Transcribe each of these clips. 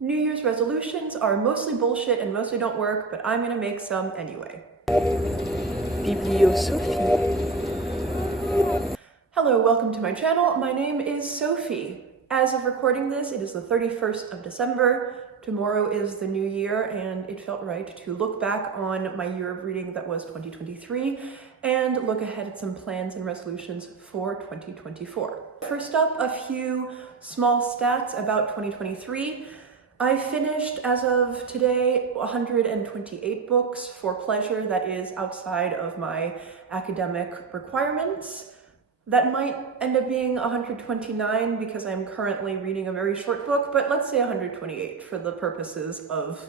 New Year's resolutions are mostly bullshit and mostly don't work, but I'm gonna make some anyway. Bibliosophie. Hello, welcome to my channel. My name is Sophie. As of recording this, it is the 31st of December. Tomorrow is the new year, and it felt right to look back on my year of reading that was 2023 and look ahead at some plans and resolutions for 2024. First up, a few small stats about 2023. I finished, as of today, 128 books for pleasure. That is outside of my academic requirements. That might end up being 129 because I'm currently reading a very short book, but let's say 128 for the purposes of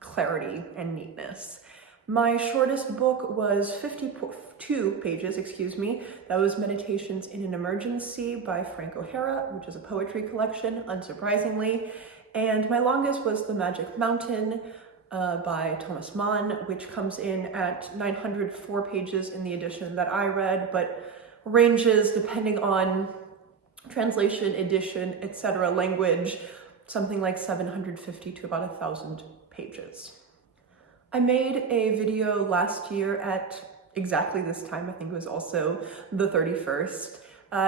clarity and neatness. My shortest book was 52 pages, That was Meditations in an Emergency by Frank O'Hara, which is a poetry collection, unsurprisingly. And my longest was The Magic Mountain by Thomas Mann, which comes in at 904 pages in the edition that I read, but ranges depending on translation, edition, etc., language, something like 750 to about 1,000 pages. I made a video last year at exactly this time, I think it was also the 31st,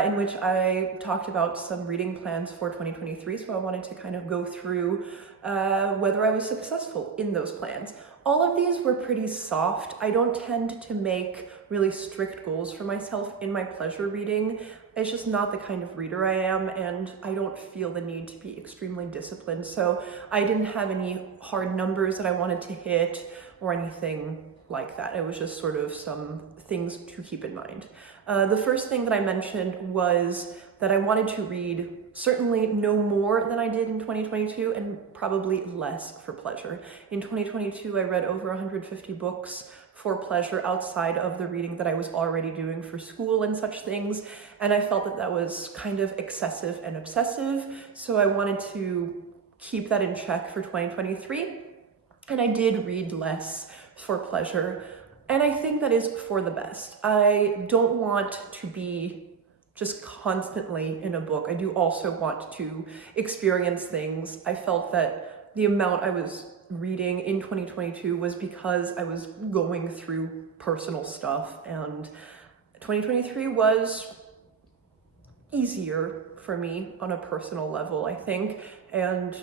in which I talked about some reading plans for 2023, so I wanted to kind of go through whether I was successful in those plans. All of these were pretty soft. I don't tend to make really strict goals for myself in my pleasure reading. It's just not the kind of reader I am, and I don't feel the need to be extremely disciplined, so I didn't have any hard numbers that I wanted to hit or anything like that. It was just sort of some things to keep in mind. The first thing that I mentioned was that I wanted to read certainly no more than I did in 2022 and probably less for pleasure. In 2022, I read over 150 books for pleasure outside of the reading that I was already doing for school and such things, and I felt that that was kind of excessive and obsessive, so I wanted to keep that in check for 2023, and I did read less for pleasure. And I think that is for the best. I don't want to be just constantly in a book. I do also want to experience things. I felt that the amount I was reading in 2022 was because I was going through personal stuff, and 2023 was easier for me on a personal level, I think. And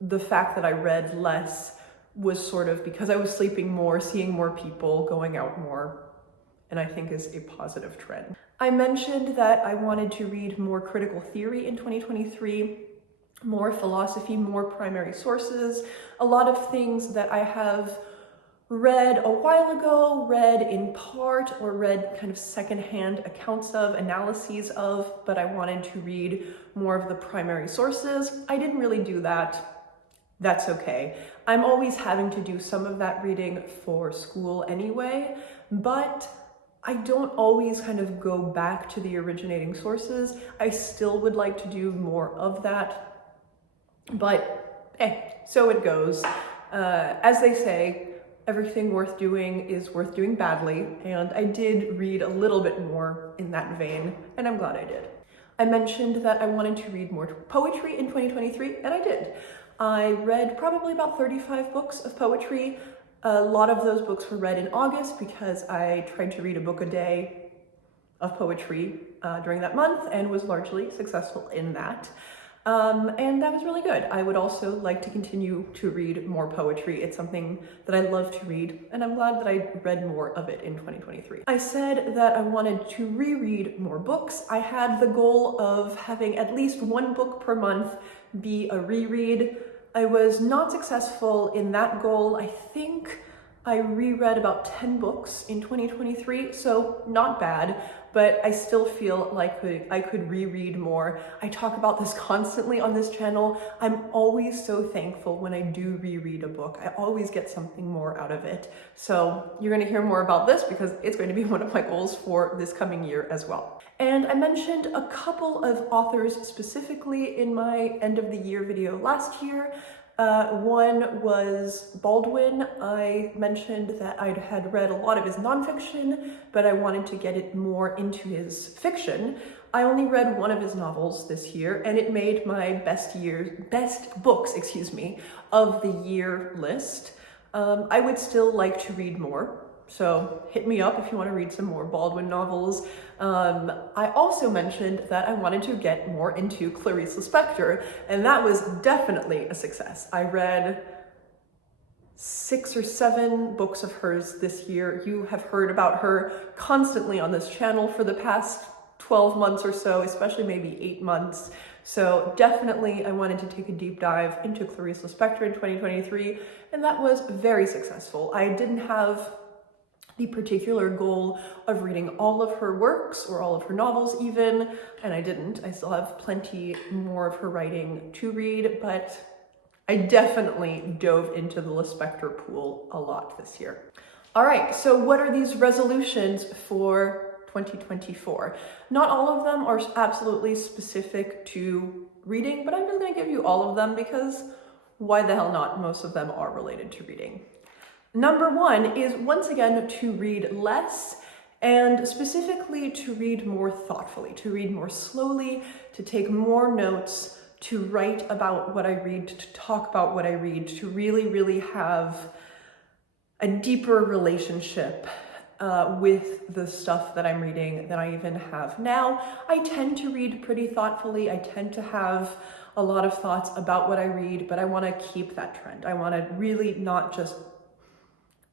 the fact that I read less was sort of because I was sleeping more, seeing more people, going out more, and I think is a positive trend. I mentioned that I wanted to read more critical theory in 2023, more philosophy, more primary sources, a lot of things that I have read a while ago, read in part, or read kind of secondhand accounts of, analyses of, but I wanted to read more of the primary sources. I didn't really do that. That's okay. I'm always having to do some of that reading for school anyway, but I don't always kind of go back to the originating sources. I still would like to do more of that, but so it goes. As they say, everything worth doing is worth doing badly, and I did read a little bit more in that vein, and I'm glad I did. I mentioned that I wanted to read more poetry in 2023, and I did. I read probably about 35 books of poetry. A lot of those books were read in August because I tried to read a book a day of poetry during that month and was largely successful in that. And that was really good. I would also like to continue to read more poetry. It's something that I love to read, and I'm glad that I read more of it in 2023. I said that I wanted to reread more books. I had the goal of having at least one book per month be a reread. I was not successful in that goal. I think I reread about 10 books in 2023, so not bad, but I still feel like I could reread more. I talk about this constantly on this channel. I'm always so thankful when I do reread a book. I always get something more out of it. So you're gonna hear more about this because it's going to be one of my goals for this coming year as well. And I mentioned a couple of authors specifically in my end of the year video last year. One was Baldwin. I mentioned that I had read a lot of his nonfiction, but I wanted to get it more into his fiction. I only read one of his novels this year, and it made my best books, of the year list. I would still like to read more, so hit me up if you want to read some more Baldwin novels. I also mentioned that I wanted to get more into Clarice Lispector, and that was definitely a success. I read 6 or 7 books of hers this year. You have heard about her constantly on this channel for the past 12 months or so, especially maybe 8 months. So definitely I wanted to take a deep dive into Clarice Lispector in 2023, and that was very successful. I didn't have the particular goal of reading all of her works or all of her novels even, and I didn't. I still have plenty more of her writing to read, but I definitely dove into the Lispector pool a lot this year. All right, so what are these resolutions for 2024? Not all of them are absolutely specific to reading, but I'm just gonna give you all of them because why the hell not? Most of them are related to reading. Number 1 is once again to read less, and specifically to read more thoughtfully, to read more slowly, to take more notes, to write about what I read, to talk about what I read, to really, really have a deeper relationship with the stuff that I'm reading than I even have now. I tend to read pretty thoughtfully. I tend to have a lot of thoughts about what I read, but I want to keep that trend. I want to really not just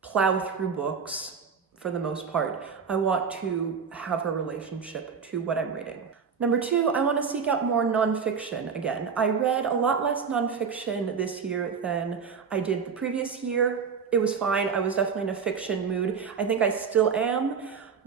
plow through books for the most part. I want to have a relationship to what I'm reading. Number 2, I want to seek out more nonfiction again. I read a lot less nonfiction this year than I did the previous year. It was fine. I was definitely in a fiction mood. I think I still am,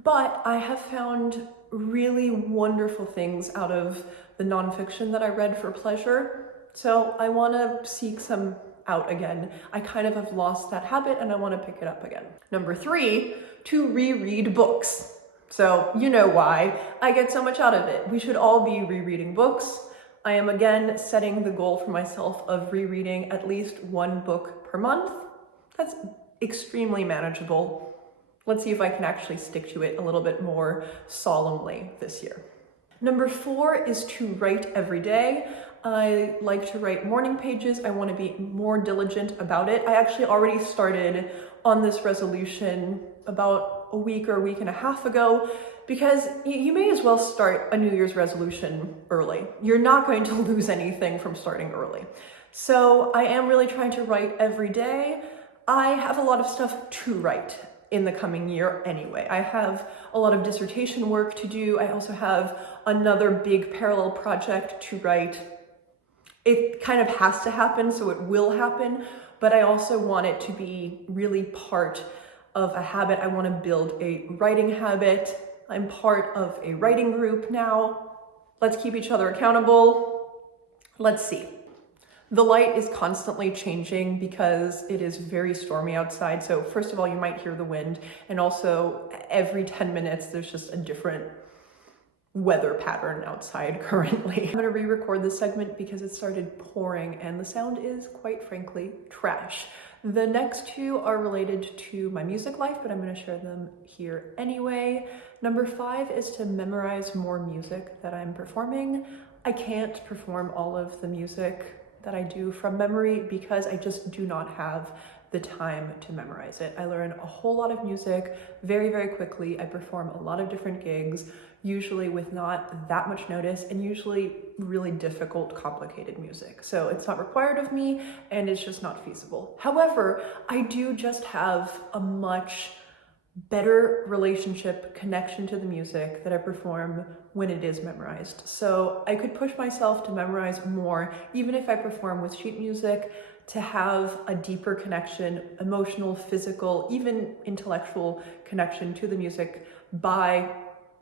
but I have found really wonderful things out of the nonfiction that I read for pleasure. So I want to seek some out again. I kind of have lost that habit and I want to pick it up again. Number 3, to reread books. So you know why I get so much out of it. We should all be rereading books. I am again setting the goal for myself of rereading at least 1 book per month. That's extremely manageable. Let's see if I can actually stick to it a little bit more solemnly this year. Number 4 is to write every day. I like to write morning pages. I want to be more diligent about it. I actually already started on this resolution about a week or a week and a half ago, because you may as well start a New Year's resolution early. You're not going to lose anything from starting early. So I am really trying to write every day. I have a lot of stuff to write in the coming year anyway. I have a lot of dissertation work to do. I also have another big parallel project to write. It kind of has to happen, so it will happen, but I also want it to be really part of a habit. I want to build a writing habit. I'm part of a writing group now. Let's keep each other accountable. Let's see. The light is constantly changing because it is very stormy outside. So first of all, you might hear the wind, and also every 10 minutes, there's just a different weather pattern outside currently. I'm gonna re-record this segment because it started pouring and the sound is, quite frankly, trash. The next 2 are related to my music life, but I'm gonna share them here anyway. Number 5 is to memorize more music that I'm performing. I can't perform all of the music that I do from memory because I just do not have the time to memorize it. I learn a whole lot of music very, very quickly. I perform a lot of different gigs, usually with not that much notice, and usually really difficult, complicated music. So it's not required of me and it's just not feasible. However, I do just have a much better relationship, connection to the music that I perform when it is memorized. So I could push myself to memorize more, even if I perform with sheet music, to have a deeper connection, emotional, physical, even intellectual connection to the music by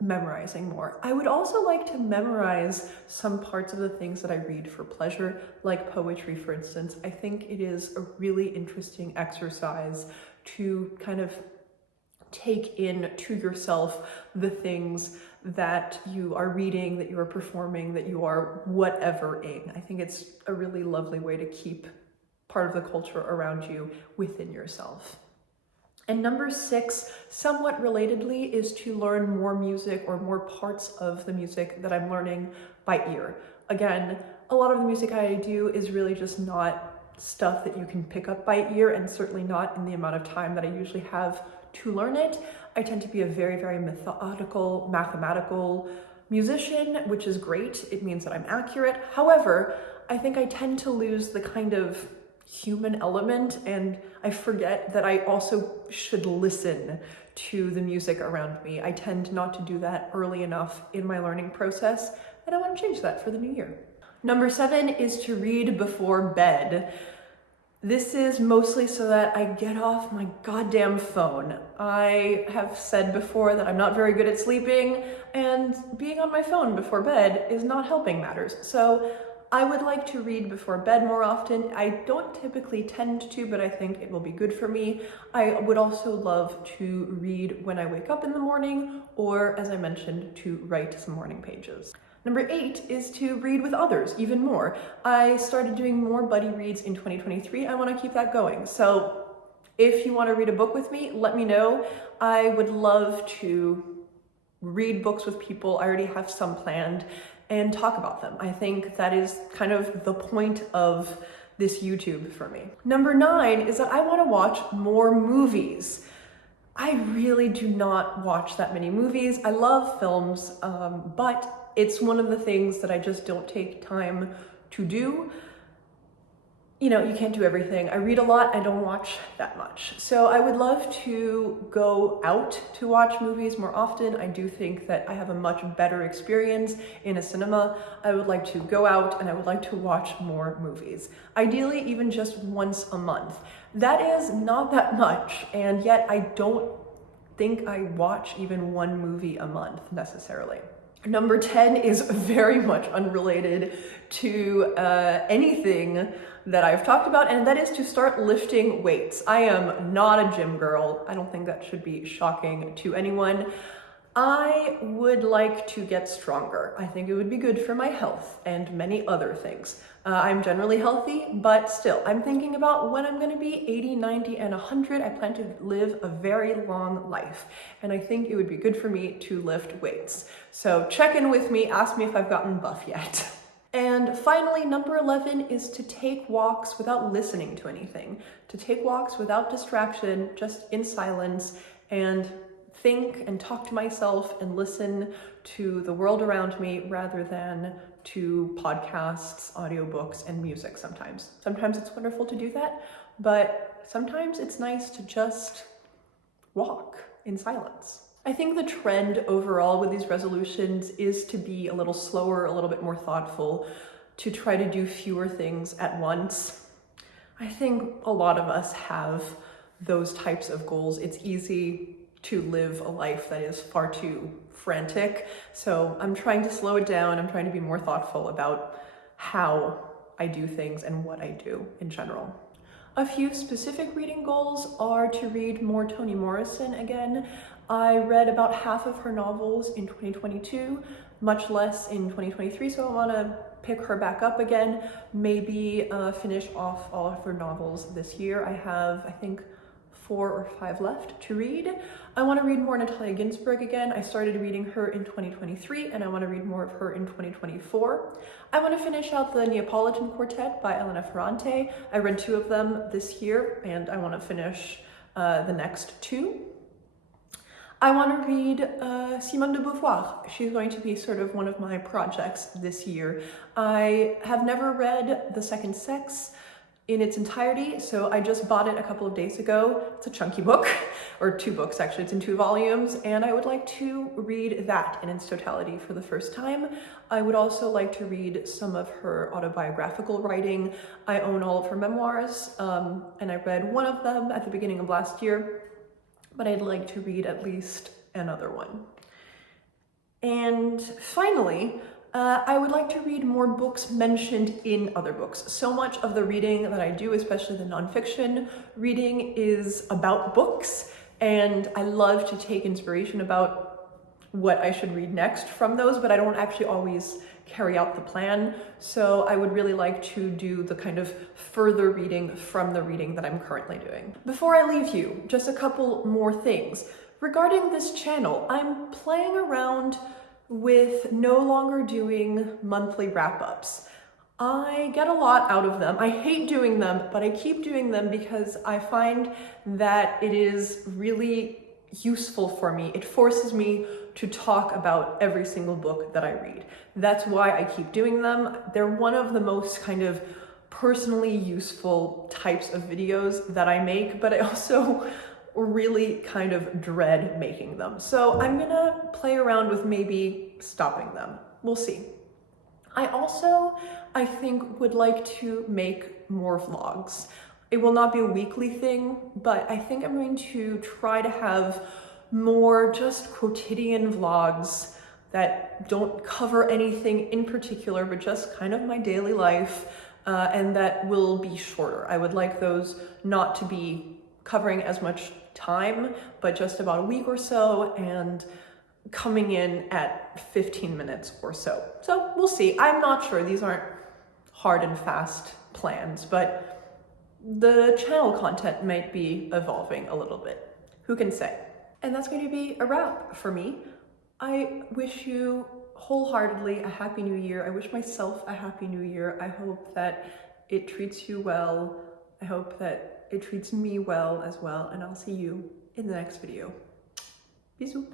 memorizing more. I would also like to memorize some parts of the things that I read for pleasure, like poetry, for instance. I think it is a really interesting exercise to kind of take in to yourself the things that you are reading, that you are performing, that you are whatever-ing. I think it's a really lovely way to keep part of the culture around you within yourself. And number 6, somewhat relatedly, is to learn more music or more parts of the music that I'm learning by ear. Again, a lot of the music I do is really just not stuff that you can pick up by ear, and certainly not in the amount of time that I usually have to learn it. I tend to be a very, very methodical, mathematical musician, which is great. It means that I'm accurate. However, I think I tend to lose the kind of human element, and I forget that I also should listen to the music around me. I tend not to do that early enough in my learning process, and I want to change that for the new year. Number 7 is to read before bed. This is mostly so that I get off my goddamn phone. I have said before that I'm not very good at sleeping, and being on my phone before bed is not helping matters. So I would like to read before bed more often. I don't typically tend to, but I think it will be good for me. I would also love to read when I wake up in the morning, or as I mentioned, to write some morning pages. Number 8 is to read with others even more. I started doing more buddy reads in 2023. I want to keep that going. So if you want to read a book with me, let me know. I would love to read books with people. I already have some planned, and talk about them. I think that is kind of the point of this YouTube for me. Number 9 is that I want to watch more movies. I really do not watch that many movies. I love films, but it's one of the things that I just don't take time to do. You know, you can't do everything. I read a lot, I don't watch that much. So I would love to go out to watch movies more often. I do think that I have a much better experience in a cinema. I would like to go out and I would like to watch more movies. Ideally, even just once a month. That is not that much, and yet I don't think I watch even one movie a month necessarily. Number 10 is very much unrelated to anything that I've talked about, and that is to start lifting weights. I am not a gym girl. I don't think that should be shocking to anyone. I would like to get stronger. I think it would be good for my health and many other things. I'm generally healthy, but still, I'm thinking about when I'm going to be 80, 90, and 100. I plan to live a very long life, and I think it would be good for me to lift weights. So check in with me, ask me if I've gotten buff yet. And finally, number 11 is to take walks without listening to anything. To take walks without distraction, just in silence, and think and talk to myself and listen to the world around me rather than to podcasts, audiobooks, and music sometimes. Sometimes it's wonderful to do that, but sometimes it's nice to just walk in silence. I think the trend overall with these resolutions is to be a little slower, a little bit more thoughtful, to try to do fewer things at once. I think a lot of us have those types of goals. It's easy to live a life that is far too frantic. So I'm trying to slow it down. I'm trying to be more thoughtful about how I do things and what I do in general. A few specific reading goals are to read more Toni Morrison again. I read about half of her novels in 2022, much less in 2023, so I want to pick her back up again, maybe finish off all of her novels this year. I have, I think, 4 or 5 left to read. I want to read more Natalia Ginzburg again. I started reading her in 2023, and I want to read more of her in 2024. I want to finish out the Neapolitan Quartet by Elena Ferrante. I read 2 of them this year, and I want to finish the next 2. I want to read Simone de Beauvoir. She's going to be sort of one of my projects this year. I have never read The Second Sex in its entirety, so I just bought it a couple of days ago. It's a chunky book, or 2 books actually, it's in 2 volumes, and I would like to read that in its totality for the first time. I would also like to read some of her autobiographical writing. I own all of her memoirs, and I read one of them at the beginning of last year, but I'd like to read at least another one. And finally, I would like to read more books mentioned in other books. So much of the reading that I do, especially the nonfiction reading, is about books, and I love to take inspiration about what I should read next from those, but I don't actually always carry out the plan. So I would really like to do the kind of further reading from the reading that I'm currently doing. Before I leave you, just a couple more things. Regarding this channel, I'm playing around with no longer doing monthly wrap-ups. I get a lot out of them. I hate doing them, but I keep doing them because I find that it is really useful for me. It forces me to talk about every single book that I read. That's why I keep doing them. They're one of the most kind of personally useful types of videos that I make, but I also really kind of dread making them. So I'm gonna play around with maybe stopping them. We'll see. I think would like to make more vlogs. It will not be a weekly thing, but I think I'm going to try to have more just quotidian vlogs that don't cover anything in particular, but just kind of my daily life, and that will be shorter. I would like those not to be covering as much time, but just about a week or so, and coming in at 15 minutes or so. So we'll see. I'm not sure. These aren't hard and fast plans, but the channel content might be evolving a little bit. Who can say? And that's going to be a wrap for me. I wish you wholeheartedly a happy new year. I wish myself a happy new year. I hope that it treats you well. I hope that it treats me well as well. And I'll see you in the next video. Bisous.